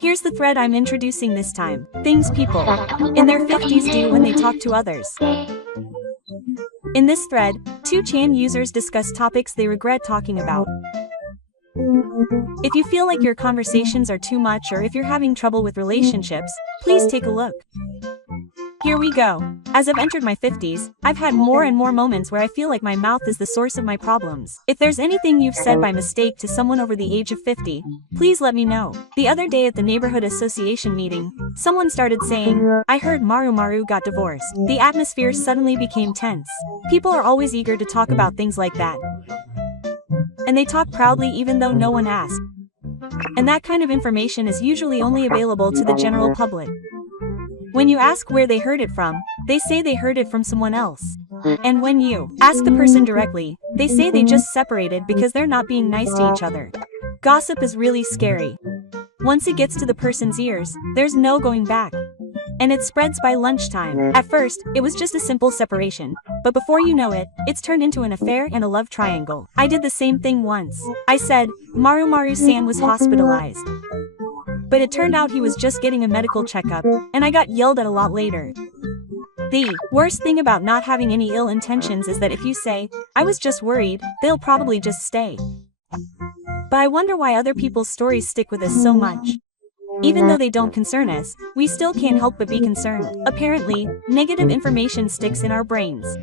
Here's the thread I'm introducing this time. Things people in their 50s do when they talk to others. In this thread, 2ch users discuss topics they regret talking about. If you feel like your conversations are too much or if you're having trouble with relationships, please take a look. Here we go. As I've entered my 50s, I've had more and more moments where I feel like my mouth is the source of my problems. If there's anything you've said by mistake to someone over the age of 50, please let me know. The other day at the neighborhood association meeting, someone started saying, "I heard Maru got divorced." The atmosphere suddenly became tense. People are always eager to talk about things like that. And they talk proudly even though no one asked. And that kind of information is usually only available to the general public. When you ask where they heard it from, they say they heard it from someone else. And when you ask the person directly, they say they just separated because they're not being nice to each other. Gossip is really scary. Once it gets to the person's ears, there's no going back. And it spreads by lunchtime. At first, it was just a simple separation. But before you know it, it's turned into an affair and a love triangle. I did the same thing once. I said, Maru-san was hospitalized. But it turned out he was just getting a medical checkup, and I got yelled at a lot later. The worst thing about not having any ill intentions is that if you say, "I was just worried," they'll probably just stay. But I wonder why other people's stories stick with us so much. Even though they don't concern us, we still can't help but be concerned. Apparently, negative information sticks in our brains.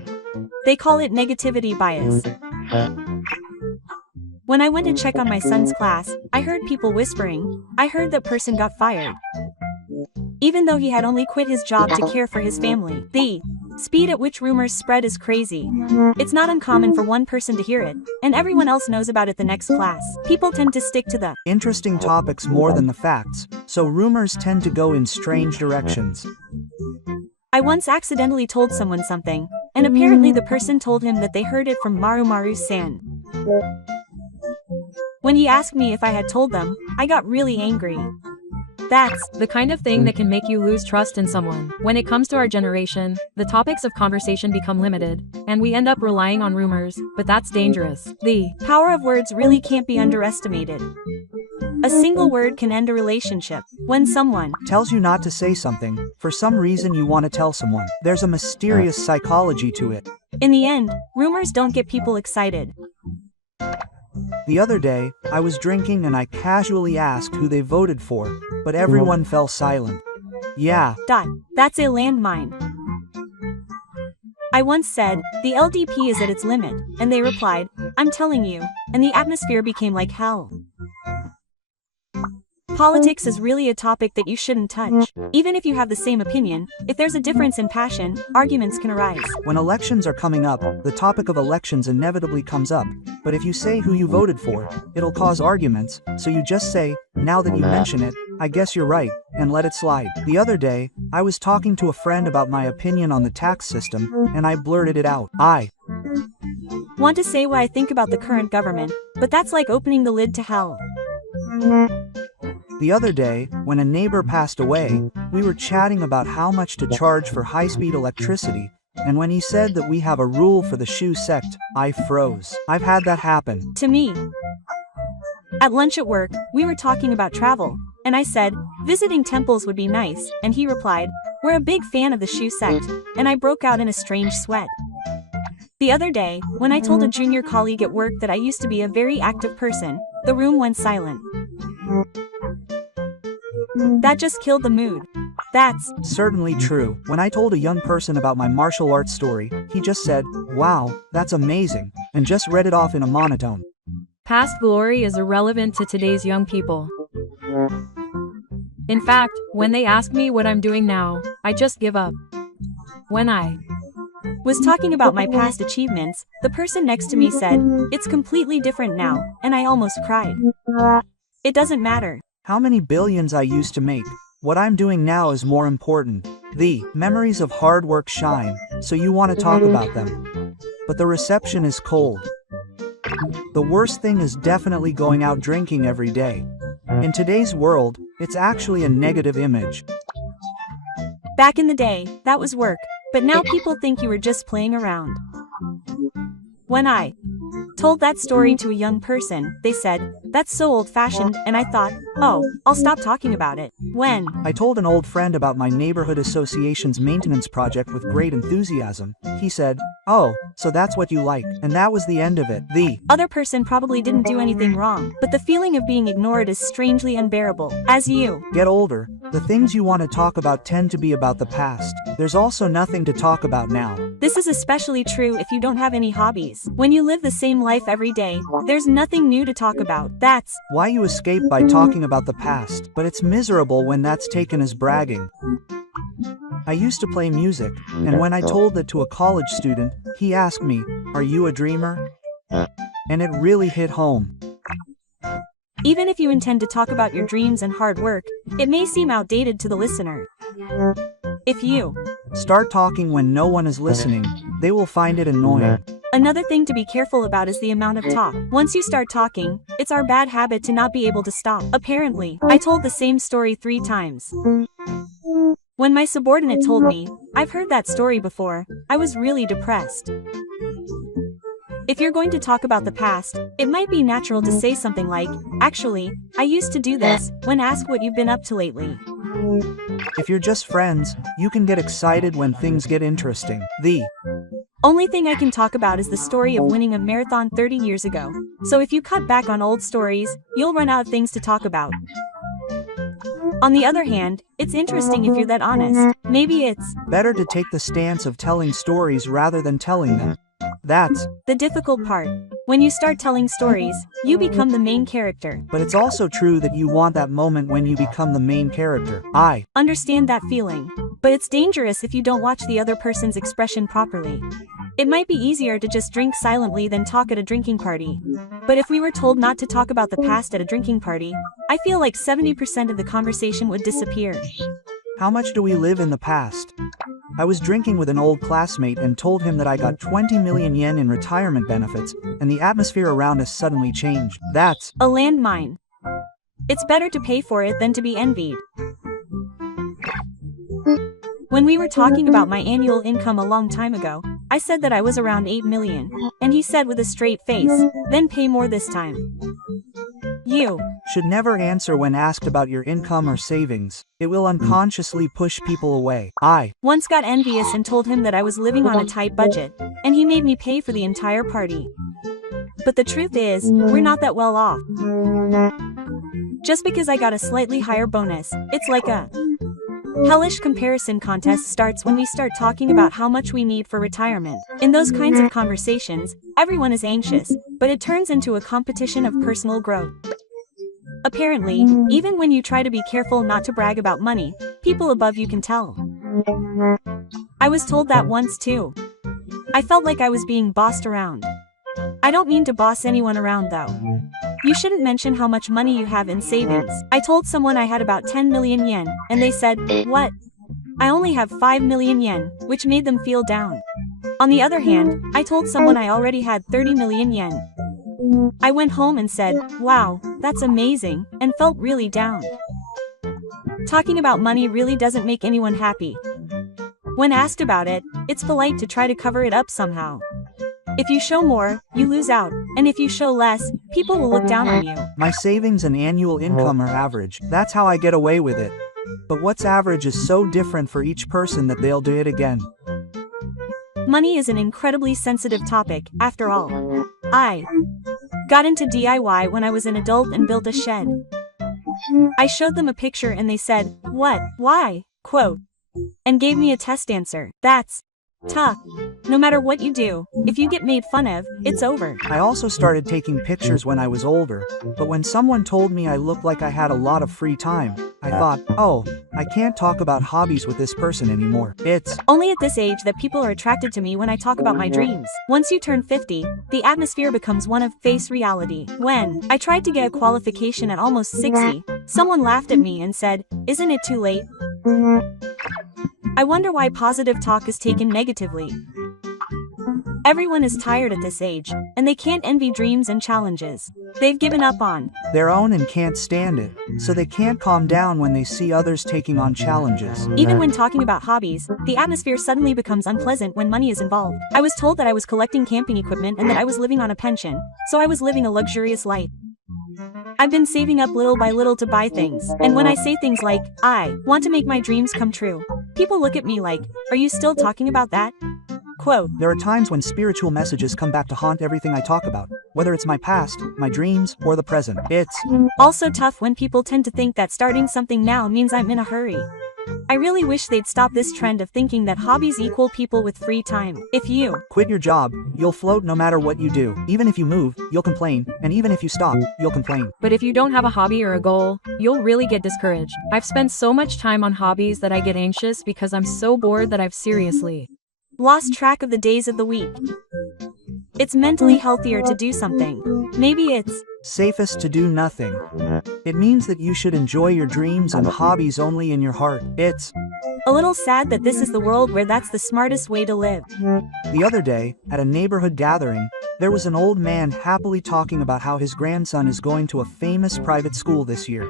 They call it negativity bias. When I went to check on my son's class, I heard people whispering, "I heard that person got fired." Even though he had only quit his job to care for his family. The speed at which rumors spread is crazy. It's not uncommon for one person to hear it, and everyone else knows about it the next class. People tend to stick to the interesting topics more than the facts, so rumors tend to go in strange directions. I once accidentally told someone something, and apparently the person told him that they heard it from Maru-san. When he asked me if I had told them, I got really angry. That's the kind of thing that can make you lose trust in someone. When it comes to our generation, the topics of conversation become limited, and we end up relying on rumors, but that's dangerous. The power of words really can't be underestimated. A single word can end a relationship. When someone tells you not to say something, for some reason you want to tell someone. There's a mysterious psychology to it. In the end, rumors don't get people excited. The other day, I was drinking and I casually asked who they voted for, but everyone fell silent. Yeah. That's a landmine. I once said, "The LDP is at its limit," and they replied, "I'm telling you," and the atmosphere became like hell. Politics is really a topic that you shouldn't touch. Even if you have the same opinion, if there's a difference in passion, arguments can arise. When elections are coming up, the topic of elections inevitably comes up. But if you say who you voted for, it'll cause arguments, so you just say, "Now that you mention it, I guess you're right," and let it slide. The other day, I was talking to a friend about my opinion on the tax system, and I blurted it out. I want to say what I think about the current government, but that's like opening the lid to hell. The other day, when a neighbor passed away, we were chatting about how much to charge for high-speed electricity, and when he said that we have a rule for the shoe sect, I froze. I've had that happen to me. At lunch at work, we were talking about travel, and I said, visiting temples would be nice, and he replied, "We're a big fan of the shoe sect," and I broke out in a strange sweat. The other day, when I told a junior colleague at work that I used to be a very active person, the room went silent. That just killed the mood. That's certainly true. When I told a young person about my martial arts story, he just said, "Wow, that's amazing," and just read it off in a monotone. Past glory is irrelevant to today's young people. In fact, when they ask me what I'm doing now, I just give up. When I was talking about my past achievements, the person next to me said, "It's completely different now," and I almost cried. It doesn't matter how many billions I used to make. What I'm doing now is more important. The memories of hard work shine, so you want to talk about them. But the reception is cold. The worst thing is definitely going out drinking every day. In today's world, it's actually a negative image. Back in the day, that was work, but now people think you were just playing around. When I told that story to a young person, they said, That's so old-fashioned, and I thought, oh, I'll stop talking about it. When I told an old friend about my neighborhood association's maintenance project with great enthusiasm. He said, "Oh, so that's what you like." And that was the end of it. The other person probably didn't do anything wrong, but the feeling of being ignored is strangely unbearable. As you get older, the things you want to talk about tend to be about the past. There's also nothing to talk about now. This is especially true if you don't have any hobbies. When you live the same life every day, there's nothing new to talk about. That's why you escape by talking about the past, but it's miserable when that's taken as bragging. I used to play music, and when I told that to a college student, he asked me, "Are you a dreamer?" And it really hit home. Even if you intend to talk about your dreams and hard work, it may seem outdated to the listener. If you start talking when no one is listening, they will find it annoying. Another thing to be careful about is the amount of talk. Once you start talking, it's our bad habit to not be able to stop. Apparently, I told the same story 3 times. When my subordinate told me, "I've heard that story before," I was really depressed. If you're going to talk about the past, it might be natural to say something like, "Actually, I used to do this," when asked what you've been up to lately. If you're just friends, you can get excited when things get interesting. The only thing I can talk about is the story of winning a marathon 30 years ago. So if you cut back on old stories, you'll run out of things to talk about. On the other hand, it's interesting if you're that honest. Maybe it's better to take the stance of telling stories rather than telling them. That's the difficult part. When you start telling stories, you become the main character. But it's also true that you want that moment when you become the main character. I understand that feeling. But it's dangerous if you don't watch the other person's expression properly. It might be easier to just drink silently than talk at a drinking party. But if we were told not to talk about the past at a drinking party, I feel like 70% of the conversation would disappear. How much do we live in the past? I was drinking with an old classmate and told him that I got 20 million yen in retirement benefits, and the atmosphere around us suddenly changed. That's a landmine. It's better to pay for it than to be envied. When we were talking about my annual income a long time ago, I said that I was around 8 million, and he said with a straight face, "Then pay more this time." You should never answer when asked about your income or savings. It will unconsciously push people away. I once got envious and told him that I was living on a tight budget, and he made me pay for the entire party. But the truth is, we're not that well off. Just because I got a slightly higher bonus, it's like a hellish comparison contest starts when we start talking about how much we need for retirement. In those kinds of conversations, everyone is anxious, but it turns into a competition of personal growth. Apparently, even when you try to be careful not to brag about money, people above you can tell. I was told that once too. I felt like I was being bossed around. I don't mean to boss anyone around though. You shouldn't mention how much money you have in savings. I told someone I had about 10 million yen, and they said, "What? I only have 5 million yen, which made them feel down. On the other hand, I told someone I already had 30 million yen. I went home and said, "Wow, that's amazing," and felt really down. Talking about money really doesn't make anyone happy. When asked about it, it's polite to try to cover it up somehow. If you show more, you lose out, and if you show less, people will look down on you. My savings and annual income are average. That's how I get away with it. But what's average is so different for each person that they'll do it again. Money is an incredibly sensitive topic, after all. I got into DIY when I was an adult and built a shed. I showed them a picture and they said, "What? Why?" quote, and gave me a test answer. That's tough. No matter what you do, if you get made fun of, it's over. I also started taking pictures when I was older, but when someone told me I looked like I had a lot of free time, I thought, oh, I can't talk about hobbies with this person anymore. It's only at this age that people are attracted to me when I talk about my dreams. Once you turn 50, the atmosphere becomes one of face reality. When I tried to get a qualification at almost 60, someone laughed at me and said, "Isn't it too late?" I wonder why positive talk is taken negatively. Everyone is tired at this age, and they can't envy dreams and challenges they've given up on their own and can't stand it, so they can't calm down when they see others taking on challenges. Even when talking about hobbies, the atmosphere suddenly becomes unpleasant when money is involved. I was told that I was collecting camping equipment and that I was living on a pension, so I was living a luxurious life. I've been saving up little by little to buy things, and when I say things like, I want to make my dreams come true, people look at me like, are you still talking about that? Quote, There are times when spiritual messages come back to haunt everything I talk about, whether it's my past, my dreams, or the present. It's also tough when people tend to think that starting something now means I'm in a hurry. I really wish they'd stop this trend of thinking that hobbies equal people with free time. If you quit your job, you'll float no matter what you do. Even if you move, you'll complain, and even if you stop, you'll complain. But if you don't have a hobby or a goal, you'll really get discouraged. I've spent so much time on hobbies that I get anxious because I'm so bored that I've seriously lost track of the days of the week. It's mentally healthier to do something. Maybe it's safest to do nothing. It means that you should enjoy your dreams and hobbies only in your heart. It's a little sad that this is the world where that's the smartest way to live. The other day, at a neighborhood gathering, there was an old man happily talking about how his grandson is going to a famous private school this year.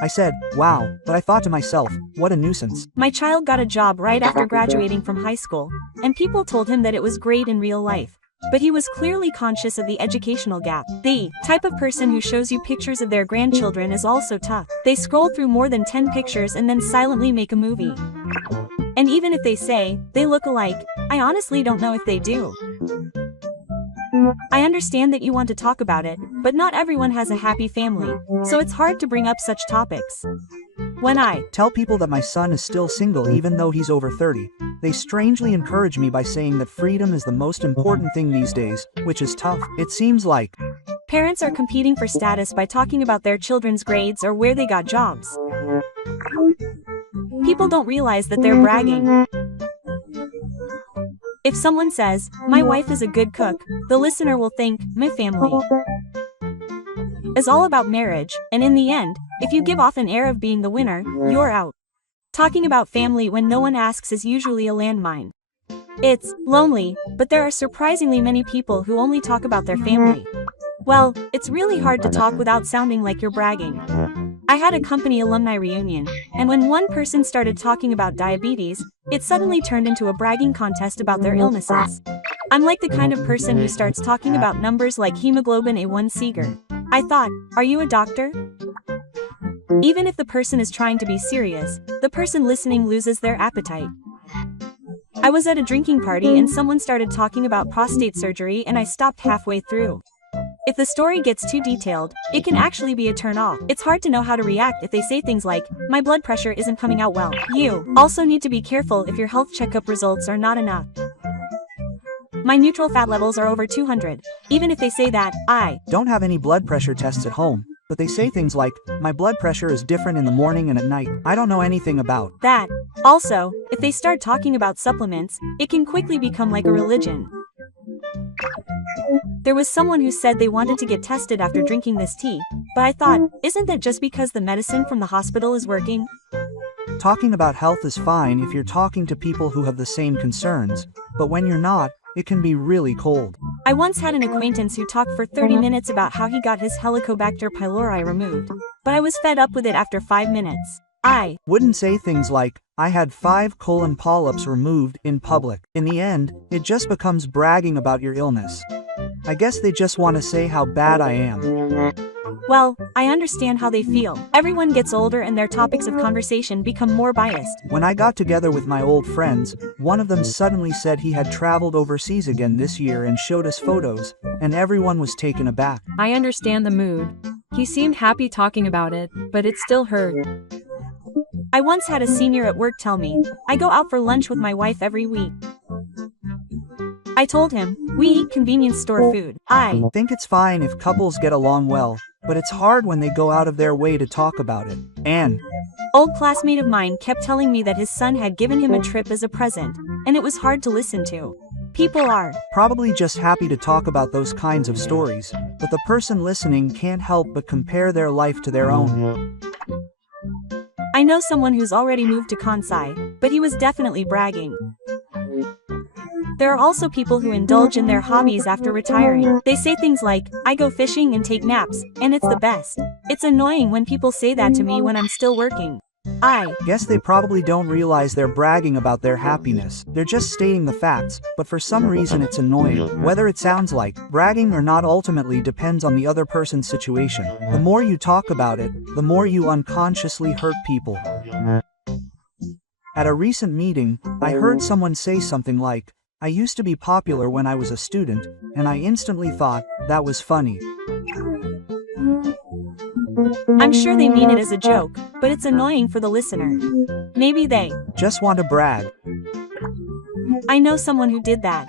I said, wow, but I thought to myself, what a nuisance. My child got a job right after graduating from high school, and people told him that it was great in real life. But he was clearly conscious of the educational gap. The type of person who shows you pictures of their grandchildren is also tough. They scroll through more than 10 pictures and then silently make a movie. And even if they say they look alike, I honestly don't know if they do. I understand that you want to talk about it, but not everyone has a happy family, so it's hard to bring up such topics. When I tell people that my son is still single even though he's over 30, they strangely encourage me by saying that freedom is the most important thing these days, which is tough. It seems like parents are competing for status by talking about their children's grades or where they got jobs. People don't realize that they're bragging. If someone says, my wife is a good cook, the listener will think, my family is all about marriage, and in the end, if you give off an air of being the winner, you're out. Talking about family when no one asks is usually a landmine. It's lonely, but there are surprisingly many people who only talk about their family. Well, it's really hard to talk without sounding like you're bragging. I had a company alumni reunion, and when one person started talking about diabetes, it suddenly turned into a bragging contest about their illnesses. I'm like the kind of person who starts talking about numbers like hemoglobin A1C. I thought, are you a doctor? Even if the person is trying to be serious, the person listening loses their appetite. I was at a drinking party and someone started talking about prostate surgery and I stopped halfway through. If the story gets too detailed, it can actually be a turn-off. It's hard to know how to react if they say things like, my blood pressure isn't coming out well. You also need to be careful if your health checkup results are not enough. My neutral fat levels are over 200. Even if they say that, I don't have any blood pressure tests at home, but they say things like, my blood pressure is different in the morning and at night. I don't know anything about that. Also, if they start talking about supplements, it can quickly become like a religion. There was someone who said they wanted to get tested after drinking this tea, but I thought, isn't that just because the medicine from the hospital is working? Talking about health is fine if you're talking to people who have the same concerns, but when you're not, it can be really cold. I once had an acquaintance who talked for 30 minutes about how he got his Helicobacter pylori removed, but I was fed up with it after 5 minutes. I wouldn't say things like, I had 5 colon polyps removed in public. In the end, it just becomes bragging about your illness. I guess they just want to say how bad I am. Well, I understand how they feel. Everyone gets older and their topics of conversation become more biased. When I got together with my old friends, one of them suddenly said he had traveled overseas again this year and showed us photos, and everyone was taken aback. I understand the mood. He seemed happy talking about it, but it still hurt. I once had a senior at work tell me, I go out for lunch with my wife every week. I told him, we eat convenience store food. I think it's fine if couples get along well, but it's hard when they go out of their way to talk about it. An old classmate of mine kept telling me that his son had given him a trip as a present, and it was hard to listen to. People are probably just happy to talk about those kinds of stories, but the person listening can't help but compare their life to their own. I know someone who's already moved to Kansai, but he was definitely bragging. There are also people who indulge in their hobbies after retiring. They say things like, I go fishing and take naps, and it's the best. It's annoying when people say that to me when I'm still working. I guess they probably don't realize they're bragging about their happiness. They're just stating the facts, but for some reason it's annoying. Whether it sounds like bragging or not ultimately depends on the other person's situation. The more you talk about it, the more you unconsciously hurt people. At a recent meeting, I heard someone say something like, "I used to be popular when I was a student," and I instantly thought that was funny. I'm sure they mean it as a joke, but it's annoying for the listener. Maybe they just want to brag. I know someone who did that.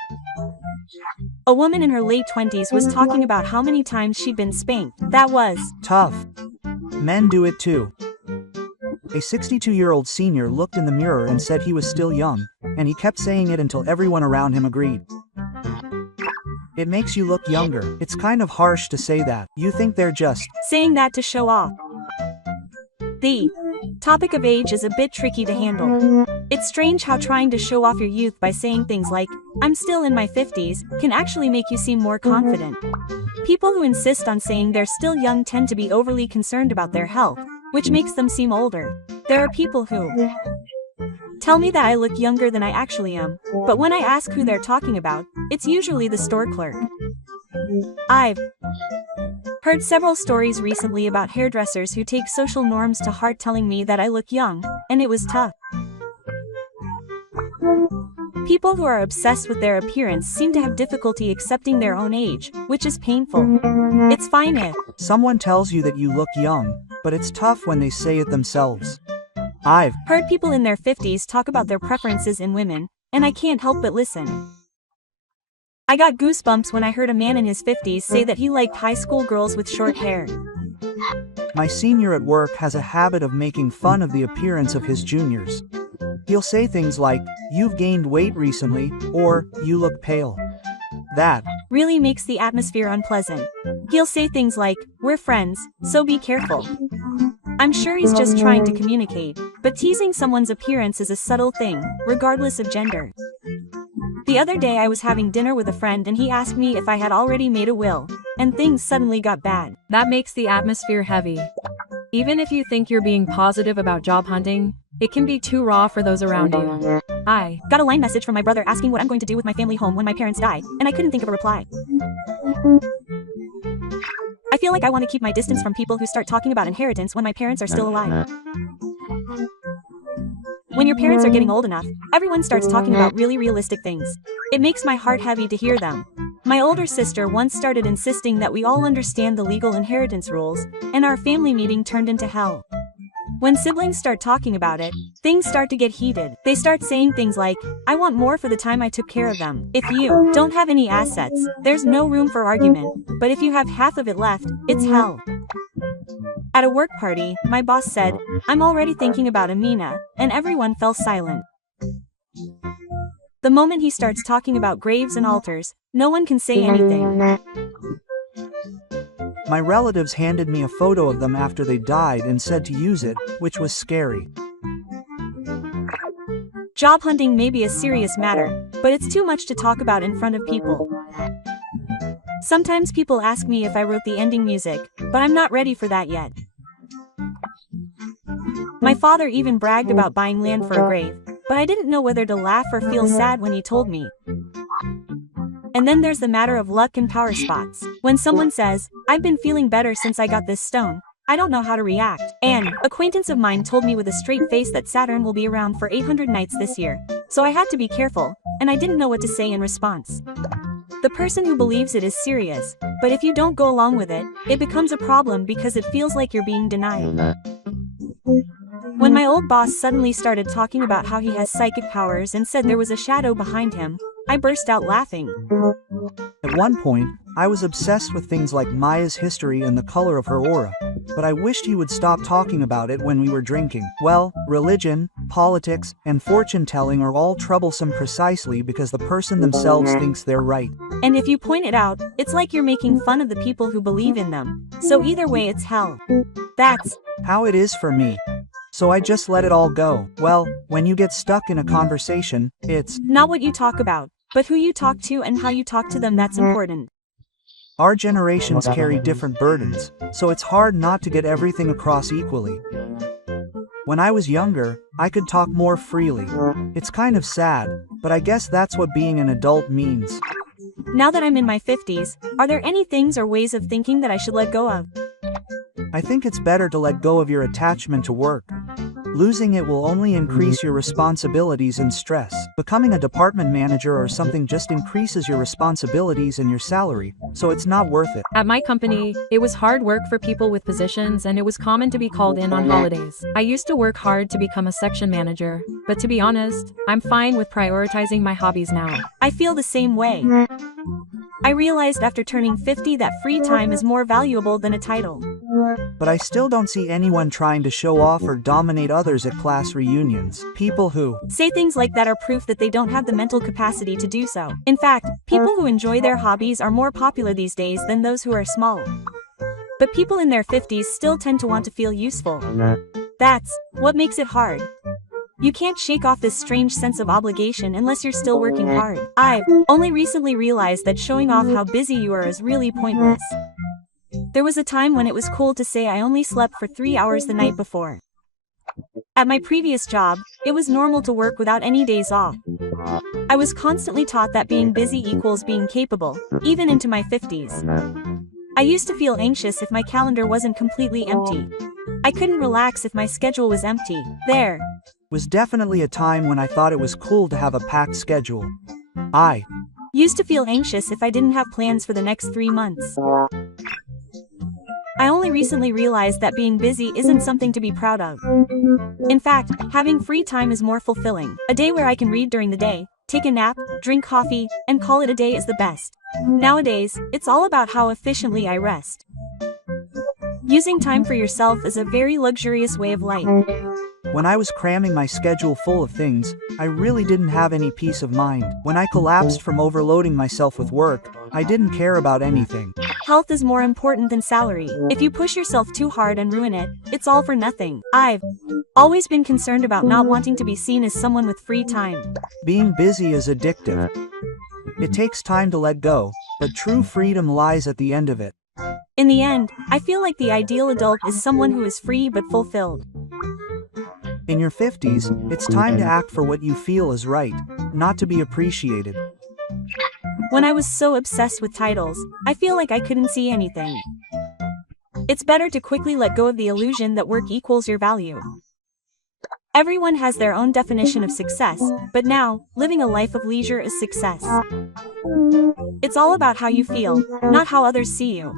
A woman in her late 20s was talking about how many times she'd been spanked. That was tough. Men do it too. A 62-year-old senior looked in the mirror and said he was still young, and he kept saying it until everyone around him agreed. It makes you look younger. It's kind of harsh to say that. You think they're just saying that to show off. The topic of age is a bit tricky to handle. It's strange how trying to show off your youth by saying things like, "I'm still in my 50s, can actually make you seem more confident. People who insist on saying they're still young tend to be overly concerned about their health, which makes them seem older. There are people who tell me that I look younger than I actually am, but when I ask who they're talking about, it's usually the store clerk. I've heard several stories recently about hairdressers who take social norms to heart telling me that I look young, and it was tough. People who are obsessed with their appearance seem to have difficulty accepting their own age, which is painful. It's fine if someone tells you that you look young, but it's tough when they say it themselves. I've heard people in their 50s talk about their preferences in women, and I can't help but listen. I got goosebumps when I heard a man in his 50s say that he liked high school girls with short hair. My senior at work has a habit of making fun of the appearance of his juniors. He'll say things like, "You've gained weight recently," or "You look pale." That really makes the atmosphere unpleasant. He'll say things like, "We're friends, so be careful." I'm sure he's just trying to communicate, but teasing someone's appearance is a subtle thing, regardless of gender. The other day I was having dinner with a friend and he asked me if I had already made a will, and things suddenly got bad. That makes the atmosphere heavy. Even if you think you're being positive about job hunting, it can be too raw for those around you. I got a line message from my brother asking what I'm going to do with my family home when my parents die, and I couldn't think of a reply. I feel like I want to keep my distance from people who start talking about inheritance when my parents are still alive. When your parents are getting old enough, everyone starts talking about really realistic things. It makes my heart heavy to hear them. My older sister once started insisting that we all understand the legal inheritance rules, and our family meeting turned into hell. When siblings start talking about it, things start to get heated. They start saying things like, "I want more for the time I took care of them." If you don't have any assets, there's no room for argument, but if you have half of it left, it's hell. At a work party, my boss said, "I'm already thinking about Amina," and everyone fell silent. The moment he starts talking about graves and altars, no one can say anything. My relatives handed me a photo of them after they died and said to use it, which was scary. Job hunting may be a serious matter, but it's too much to talk about in front of people. Sometimes people ask me if I wrote the ending music, but I'm not ready for that yet. My father even bragged about buying land for a grave, but I didn't know whether to laugh or feel sad when he told me. And then there's the matter of luck and power spots. When someone says, "I've been feeling better since I got this stone," I don't know how to react. An acquaintance of mine told me with a straight face that Saturn will be around for 800 nights this year, so I had to be careful, and I didn't know what to say in response. The person who believes it is serious, but if you don't go along with it, it becomes a problem because it feels like you're being denied. When my old boss suddenly started talking about how he has psychic powers and said there was a shadow behind him, I burst out laughing. At one point, I was obsessed with things like Maya's history and the color of her aura, but I wished he would stop talking about it when we were drinking. Well, religion, politics, and fortune-telling are all troublesome precisely because the person themselves thinks they're right. And if you point it out, it's like you're making fun of the people who believe in them. So either way, it's hell. That's how it is for me. So I just let it all go. Well, when you get stuck in a conversation, it's not what you talk about, but who you talk to and how you talk to them that's important. Our generations carry different burdens, so it's hard not to get everything across equally. When I was younger, I could talk more freely. It's kind of sad, but I guess that's what being an adult means. Now that I'm in my 50s, are there any things or ways of thinking that I should let go of? I think it's better to let go of your attachment to work. Losing it will only increase your responsibilities and stress. Becoming a department manager or something just increases your responsibilities and your salary, so it's not worth it. At my company, it was hard work for people with positions and it was common to be called in on holidays. I used to work hard to become a section manager, but to be honest, I'm fine with prioritizing my hobbies now. I feel the same way. I realized after turning 50 that free time is more valuable than a title. But I still don't see anyone trying to show off or dominate others at class reunions. People who say things like that are proof that they don't have the mental capacity to do so. In fact, people who enjoy their hobbies are more popular these days than those who are small. But people in their 50s still tend to want to feel useful. That's what makes it hard. You can't shake off this strange sense of obligation unless you're still working hard. I've only recently realized that showing off how busy you are is really pointless. There was a time when it was cool to say I only slept for 3 hours the night before. At my previous job, it was normal to work without any days off. I was constantly taught that being busy equals being capable, even into my 50s. I used to feel anxious if my calendar wasn't completely empty. I couldn't relax if my schedule was empty. There was definitely a time when I thought it was cool to have a packed schedule. I used to feel anxious if I didn't have plans for the next 3 months. I only recently realized that being busy isn't something to be proud of. In fact, having free time is more fulfilling. A day where I can read during the day, take a nap, drink coffee, and call it a day is the best. Nowadays, it's all about how efficiently I rest. Using time for yourself is a very luxurious way of life. When I was cramming my schedule full of things, I really didn't have any peace of mind. When I collapsed from overloading myself with work, I didn't care about anything. Health is more important than salary. If you push yourself too hard and ruin it, it's all for nothing. I've always been concerned about not wanting to be seen as someone with free time. Being busy is addictive. It takes time to let go, but true freedom lies at the end of it. In the end, I feel like the ideal adult is someone who is free but fulfilled. In your 50s, it's time to act for what you feel is right, not to be appreciated. When I was so obsessed with titles, I feel like I couldn't see anything. It's better to quickly let go of the illusion that work equals your value. Everyone has their own definition of success, but now, living a life of leisure is success. It's all about how you feel, not how others see you.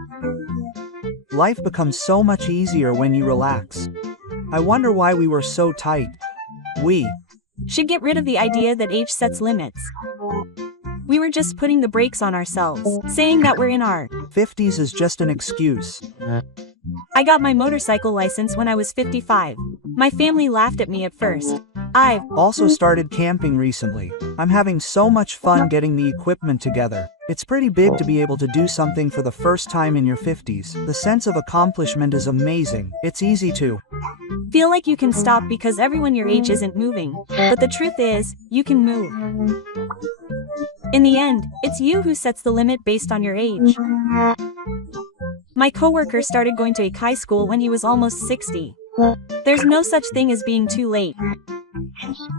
Life becomes so much easier when you relax. I wonder why we were so tight. We should get rid of the idea that age sets limits. We were just putting the brakes on ourselves, saying that we're in our 50s is just an excuse. I got my motorcycle license when I was 55. My family laughed at me at first. I've also started camping recently. I'm having so much fun getting the equipment together. It's pretty big to be able to do something for the first time in your 50s. The sense of accomplishment is amazing. It's easy to feel like you can stop because everyone your age isn't moving. But the truth is, you can move. In the end, it's you who sets the limit based on your age. My coworker started going to high school when he was almost 60. There's no such thing as being too late.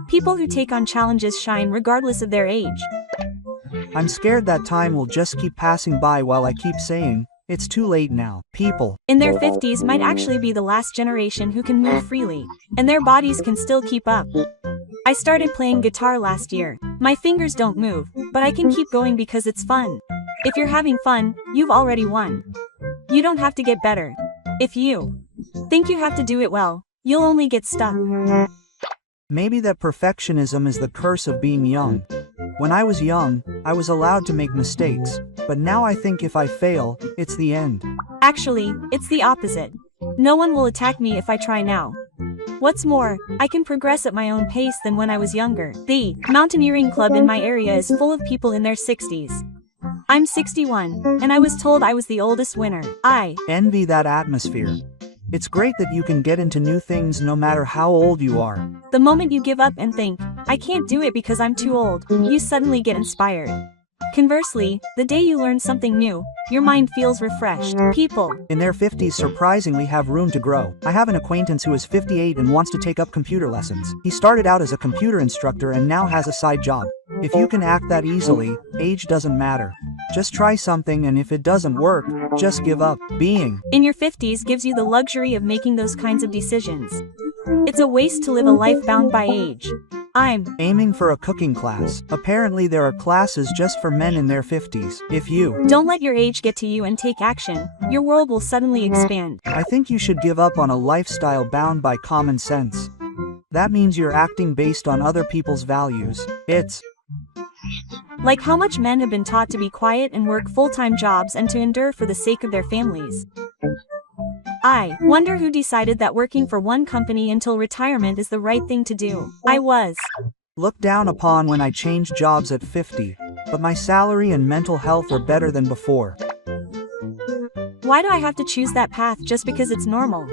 People who take on challenges shine regardless of their age. I'm scared that time will just keep passing by while I keep saying, it's too late now. People in their 50s might actually be the last generation who can move freely, and their bodies can still keep up. I started playing guitar last year. My fingers don't move, but I can keep going because it's fun. If you're having fun, you've already won. You don't have to get better. If you think you have to do it well, you'll only get stuck. Maybe that perfectionism is the curse of being young. When I was young, I was allowed to make mistakes, but now I think if I fail, it's the end. Actually, it's the opposite. No one will attack me if I try now. What's more, I can progress at my own pace than when I was younger. The mountaineering club in my area is full of people in their 60s. I'm 61, and I was told I was the oldest winner. I envy that atmosphere. It's great that you can get into new things no matter how old you are. The moment you give up and think, I can't do it because I'm too old, you suddenly get inspired. Conversely, the day you learn something new, your mind feels refreshed. People in their 50s surprisingly have room to grow. I have an acquaintance who is 58 and wants to take up computer lessons. He started out as a computer instructor and now has a side job. If you can act that easily, age doesn't matter. Just try something, and if it doesn't work, just give up. Being in your 50s gives you the luxury of making those kinds of decisions. It's a waste to live a life bound by age. I'm aiming for a cooking class. Apparently there are classes just for men in their 50s. If you don't let your age get to you and take action, your world will suddenly expand. I think you should give up on a lifestyle bound by common sense. That means you're acting based on other people's values. It's like how much men have been taught to be quiet and work full-time jobs and to endure for the sake of their families. I wonder who decided that working for one company until retirement is the right thing to do. I was looked down upon when I changed jobs at 50, but my salary and mental health are better than before. Why do I have to choose that path just because it's normal?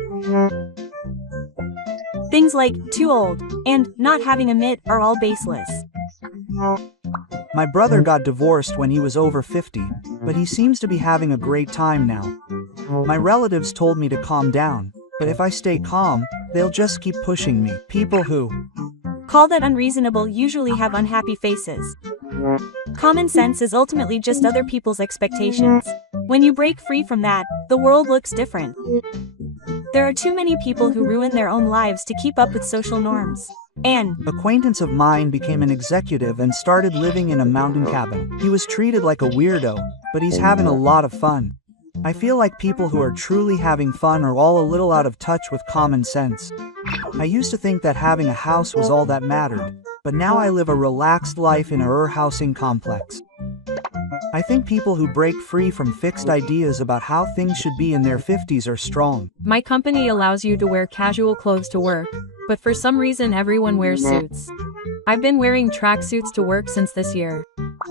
Things like too old and not having a MIT are all baseless. My brother got divorced when he was over 50, but he seems to be having a great time now. My relatives told me to calm down, but if I stay calm, they'll just keep pushing me. People who call that unreasonable usually have unhappy faces. Common sense is ultimately just other people's expectations. When you break free from that, the world looks different. There are too many people who ruin their own lives to keep up with social norms. An acquaintance of mine became an executive and started living in a mountain cabin. He was treated like a weirdo, but he's having a lot of fun. I feel like people who are truly having fun are all a little out of touch with common sense. I used to think that having a house was all that mattered, but now I live a relaxed life in a housing complex. I think people who break free from fixed ideas about how things should be in their 50s are strong. My company allows you to wear casual clothes to work, but for some reason everyone wears suits. I've been wearing tracksuits to work since this year.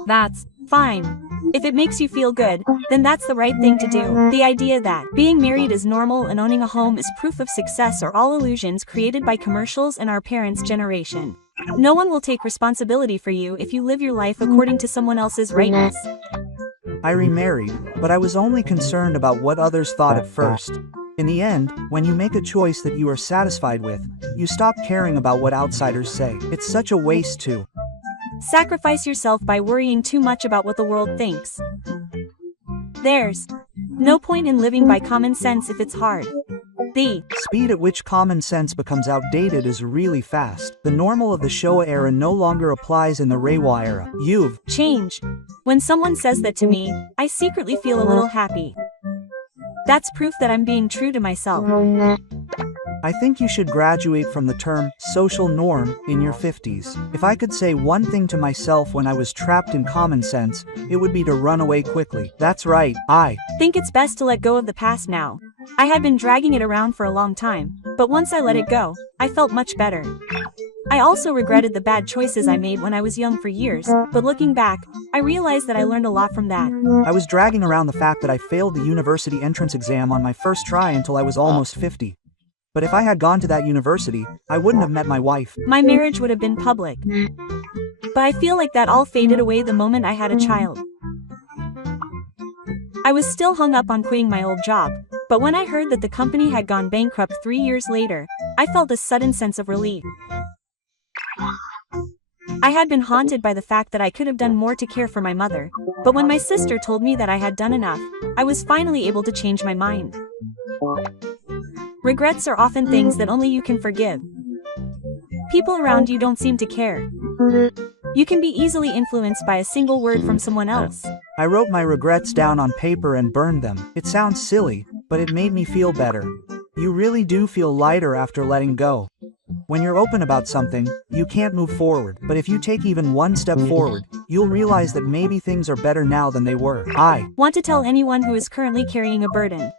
That's fine. If it makes you feel good, then that's the right thing to do. The idea that being married is normal and owning a home is proof of success are all illusions created by commercials and our parents' generation. No one will take responsibility for you if you live your life according to someone else's rightness. I remarried, but I was only concerned about what others thought at first. In the end, when you make a choice that you are satisfied with, you stop caring about what outsiders say. It's such a waste to sacrifice yourself by worrying too much about what the world thinks. There's no point in living by common sense if it's hard. The speed at which common sense becomes outdated is really fast. The normal of the Showa era no longer applies in the Reiwa era. You've changed. When someone says that to me, I secretly feel a little happy. That's proof that I'm being true to myself. I think you should graduate from the term social norm in your 50s. If I could say one thing to myself when I was trapped in common sense, it would be to run away quickly. That's right, I think it's best to let go of the past now. I had been dragging it around for a long time, but once I let it go, I felt much better. I also regretted the bad choices I made when I was young for years, but looking back, I realized that I learned a lot from that. I was dragging around the fact that I failed the university entrance exam on my first try until I was almost 50. But if I had gone to that university, I wouldn't have met my wife. My marriage would have been public. But I feel like that all faded away the moment I had a child. I was still hung up on quitting my old job, but when I heard that the company had gone bankrupt 3 years later, I felt a sudden sense of relief. I had been haunted by the fact that I could have done more to care for my mother, but when my sister told me that I had done enough, I was finally able to change my mind. Regrets are often things that only you can forgive. People around you don't seem to care. You can be easily influenced by a single word from someone else. I wrote my regrets down on paper and burned them. It sounds silly, but it made me feel better. You really do feel lighter after letting go. When you're open about something, you can't move forward. But if you take even one step forward, you'll realize that maybe things are better now than they were. I want to tell anyone who is currently carrying a burden.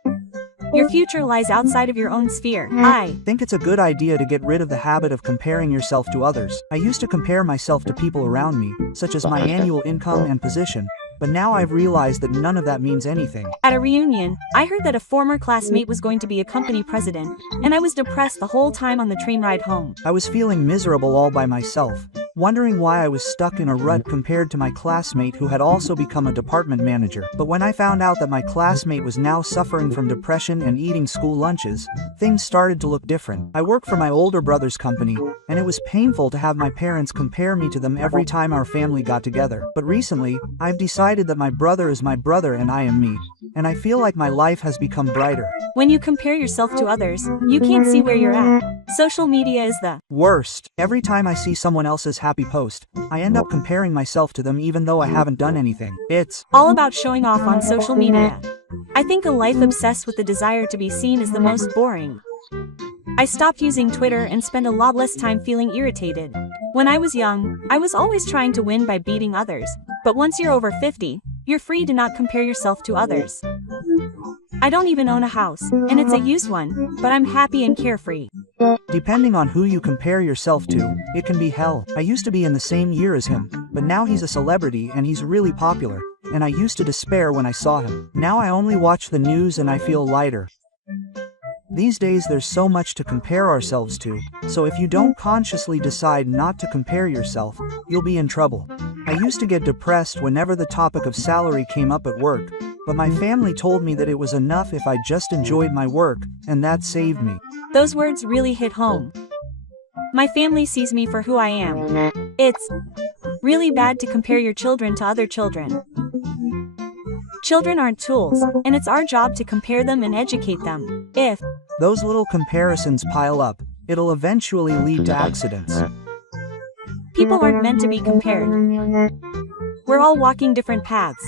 Your future lies outside of your own sphere. I think it's a good idea to get rid of the habit of comparing yourself to others. I used to compare myself to people around me, such as my annual income and position, but now I've realized that none of that means anything. At a reunion, I heard that a former classmate was going to be a company president, and I was depressed the whole time on the train ride home. I was feeling miserable all by myself, wondering why I was stuck in a rut compared to my classmate who had also become a department manager. But when I found out that my classmate was now suffering from depression and eating school lunches, things started to look different. I work for my older brother's company, and it was painful to have my parents compare me to them every time our family got together. But recently, I've decided that my brother is my brother and I am me, and I feel like my life has become brighter. When you compare yourself to others, you can't see where you're at. Social media is the worst. Every time I see someone else's happy post, I end up comparing myself to them even though I haven't done anything. It's all about showing off on social media. I think a life obsessed with the desire to be seen is the most boring. I stopped using Twitter and spend a lot less time feeling irritated. When I was young, I was always trying to win by beating others. But once you're over 50, you're free to not compare yourself to others. I don't even own a house, and it's a used one, but I'm happy and carefree. Depending on who you compare yourself to, it can be hell. I used to be in the same year as him, but now he's a celebrity and he's really popular, and I used to despair when I saw him. Now I only watch the news and I feel lighter. These days there's so much to compare ourselves to, so if you don't consciously decide not to compare yourself, you'll be in trouble. I used to get depressed whenever the topic of salary came up at work, but my family told me that it was enough if I just enjoyed my work, and that saved me. Those words really hit home. My family sees me for who I am. It's really bad to compare your children to other children. Children aren't tools, and it's our job to compare them and educate them. If those little comparisons pile up, it'll eventually lead to accidents. People aren't meant to be compared. We're all walking different paths.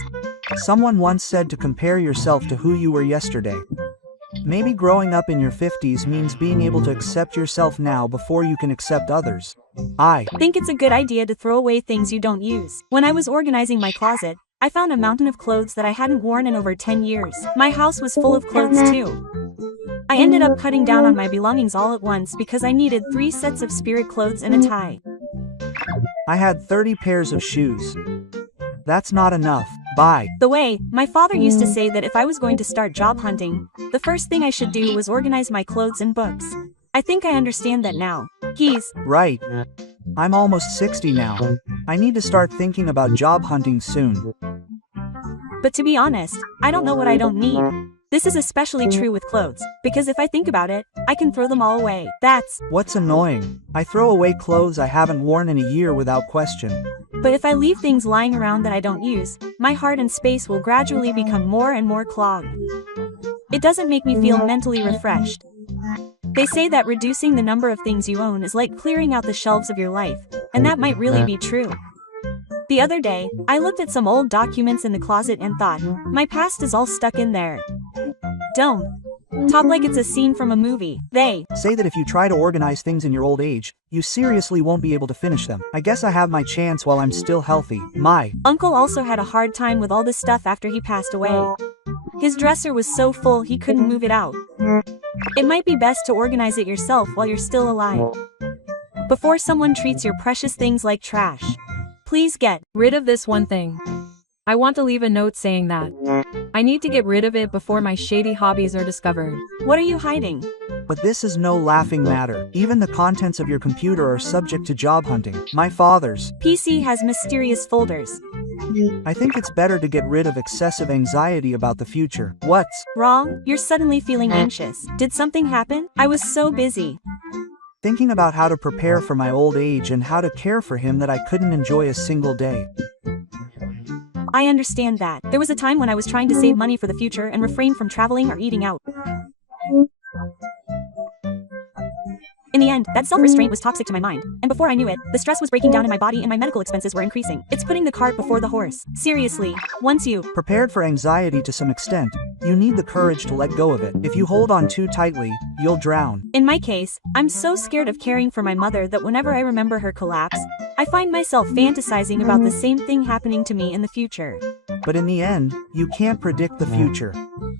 Someone once said to compare yourself to who you were yesterday. Maybe growing up in your 50s means being able to accept yourself now before you can accept others. I think it's a good idea to throw away things you don't use. When I was organizing my closet, I found a mountain of clothes that I hadn't worn in over 10 years. My house was full of clothes too. I ended up cutting down on my belongings all at once because I needed 3 sets of spirit clothes and a tie. I had 30 pairs of shoes. That's not enough. Bye. The way, my father used to say that if I was going to start job hunting, the first thing I should do was organize my clothes and books. I think I understand that now. He's right. I'm almost 60 now. I need to start thinking about job hunting soon. But to be honest, I don't know what I don't need. This is especially true with clothes, because if I think about it, I can throw them all away. That's what's annoying. I throw away clothes I haven't worn in a year without question. But if I leave things lying around that I don't use, my heart and space will gradually become more and more clogged. It doesn't make me feel mentally refreshed. They say that reducing the number of things you own is like clearing out the shelves of your life, and that might really be true. The other day, I looked at some old documents in the closet and thought, my past is all stuck in there. Don't talk like it's a scene from a movie. They say that if you try to organize things in your old age, you seriously won't be able to finish them. I guess I have my chance while I'm still healthy. My uncle also had a hard time with all this stuff after he passed away. His dresser was so full he couldn't move it out. It might be best to organize it yourself while you're still alive, before someone treats your precious things like trash. Please get rid of this one thing. I want to leave a note saying that I need to get rid of it before my shady hobbies are discovered. What are you hiding? But this is no laughing matter. Even the contents of your computer are subject to job hunting. My father's PC has mysterious folders. I think it's better to get rid of excessive anxiety about the future. What's wrong? You're suddenly feeling anxious. Did something happen? I was so busy thinking about how to prepare for my old age and how to care for him that I couldn't enjoy a single day. I understand that. There was a time when I was trying to save money for the future and refrain from traveling or eating out. In the end, that self-restraint was toxic to my mind, and before I knew it, the stress was breaking down in my body and my medical expenses were increasing. It's putting the cart before the horse. Seriously, once you prepared for anxiety to some extent, you need the courage to let go of it. If you hold on too tightly, you'll drown. In my case, I'm so scared of caring for my mother that whenever I remember her collapse, I find myself fantasizing about the same thing happening to me in the future. But in the end, you can't predict the future.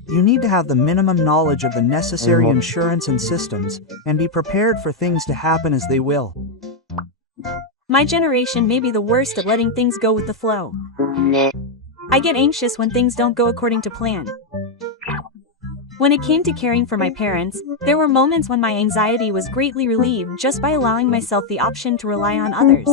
You need to have the minimum knowledge of the necessary insurance and systems, and be prepared for things to happen as they will. My generation may be the worst at letting things go with the flow. I get anxious when things don't go according to plan. When it came to caring for my parents, there were moments when my anxiety was greatly relieved just by allowing myself the option to rely on others.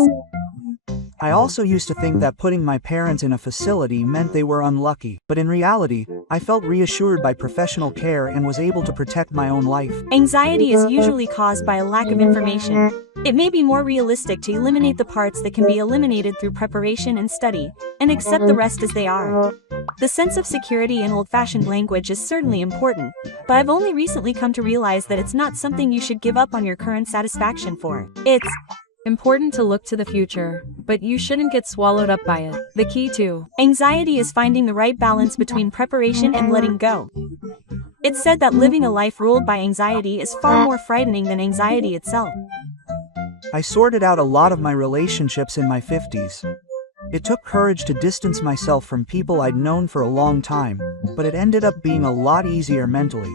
I also used to think that putting my parents in a facility meant they were unlucky, but in reality, I felt reassured by professional care and was able to protect my own life. Anxiety is usually caused by a lack of information. It may be more realistic to eliminate the parts that can be eliminated through preparation and study, and accept the rest as they are. The sense of security in old-fashioned language is certainly important, but I've only recently come to realize that it's not something you should give up on your current satisfaction for. It's Important to look to the future, but you shouldn't get swallowed up by it. The key to anxiety is finding the right balance between preparation and letting go. It's said that living a life ruled by anxiety is far more frightening than anxiety itself. I sorted out a lot of my relationships in my 50s. It took courage to distance myself from people I'd known for a long time, but it ended up being a lot easier mentally.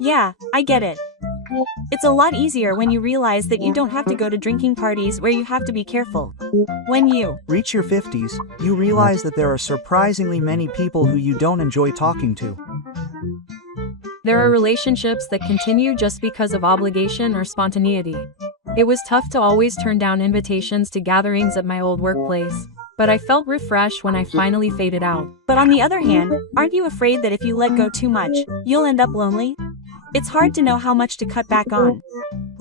Yeah, I get it. It's a lot easier when you realize that you don't have to go to drinking parties where you have to be careful. When you reach your 50s, you realize that there are surprisingly many people who you don't enjoy talking to. There are relationships that continue just because of obligation or spontaneity. It was tough to always turn down invitations to gatherings at my old workplace, but I felt refreshed when I finally faded out. But on the other hand, aren't you afraid that if you let go too much, you'll end up lonely? It's hard to know how much to cut back on.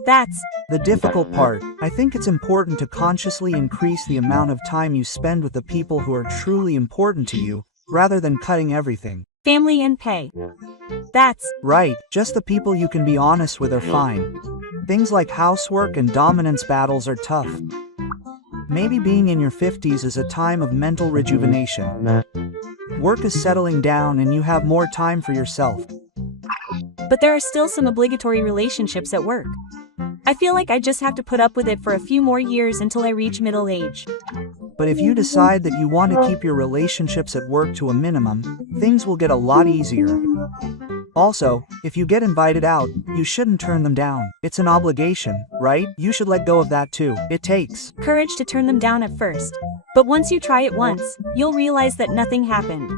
That's the difficult part. I think it's important to consciously increase the amount of time you spend with the people who are truly important to you, rather than cutting everything. Family and pay. That's right, just the people you can be honest with are fine. Things like housework and dominance battles are tough. Maybe being in your 50s is a time of mental rejuvenation. Work is settling down and you have more time for yourself. But there are still some obligatory relationships at work. I feel like I just have to put up with it for a few more years until I reach middle age. But if you decide that you want to keep your relationships at work to a minimum, things will get a lot easier. Also, if you get invited out, you shouldn't turn them down. It's an obligation, right? You should let go of that too. It takes courage to turn them down at first. But once you try it once, you'll realize that nothing happened.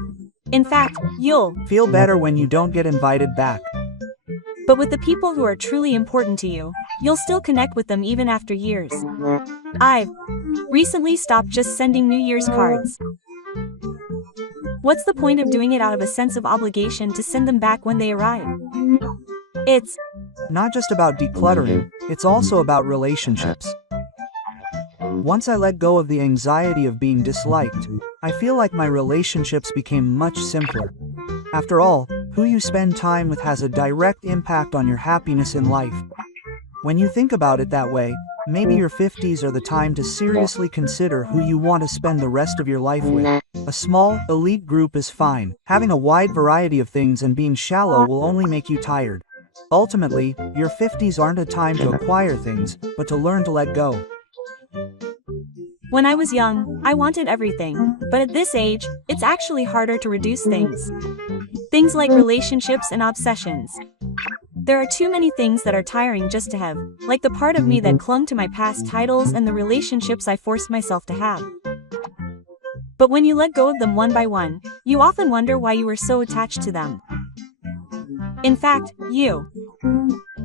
In fact, you'll feel better when you don't get invited back. But with the people who are truly important to you, you'll still connect with them even after years. I've recently stopped just sending New Year's cards. What's the point of doing it out of a sense of obligation to send them back when they arrive? It's not just about decluttering, it's also about relationships. Once I let go of the anxiety of being disliked, I feel like my relationships became much simpler. After all, who you spend time with has a direct impact on your happiness in life. When you think about it that way, maybe your 50s are the time to seriously consider who you want to spend the rest of your life with. A small, elite group is fine. Having a wide variety of things and being shallow will only make you tired. Ultimately, your 50s aren't a time to acquire things, but to learn to let go. When I was young, I wanted everything, but at this age, it's actually harder to reduce things. Things like relationships and obsessions. There are too many things that are tiring just to have, like the part of me that clung to my past titles and the relationships I forced myself to have. But when you let go of them one by one, you often wonder why you were so attached to them. In fact, you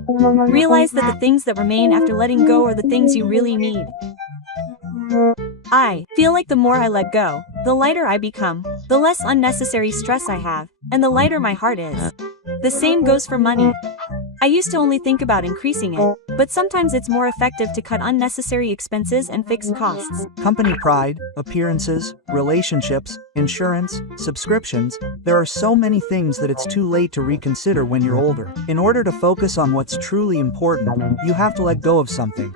realize that the things that remain after letting go are the things you really need. I feel like the more I let go, the lighter I become, the less unnecessary stress I have, and the lighter my heart is. The same goes for money. I used to only think about increasing it, but sometimes it's more effective to cut unnecessary expenses and fixed costs. Company pride, appearances, relationships, insurance, subscriptions, there are so many things that it's too late to reconsider when you're older. In order to focus on what's truly important, you have to let go of something.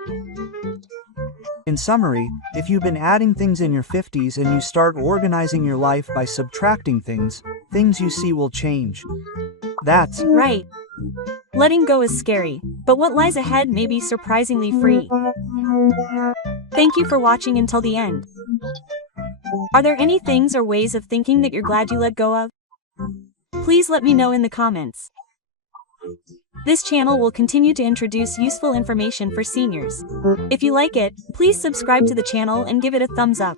In summary, if you've been adding things in your 50s and you start organizing your life by subtracting things, things you see will change. That's right. Letting go is scary, but what lies ahead may be surprisingly free. Thank you for watching until the end. Are there any things or ways of thinking that you're glad you let go of? Please let me know in the comments. This channel will continue to introduce useful information for seniors. If you like it, please subscribe to the channel and give it a thumbs up.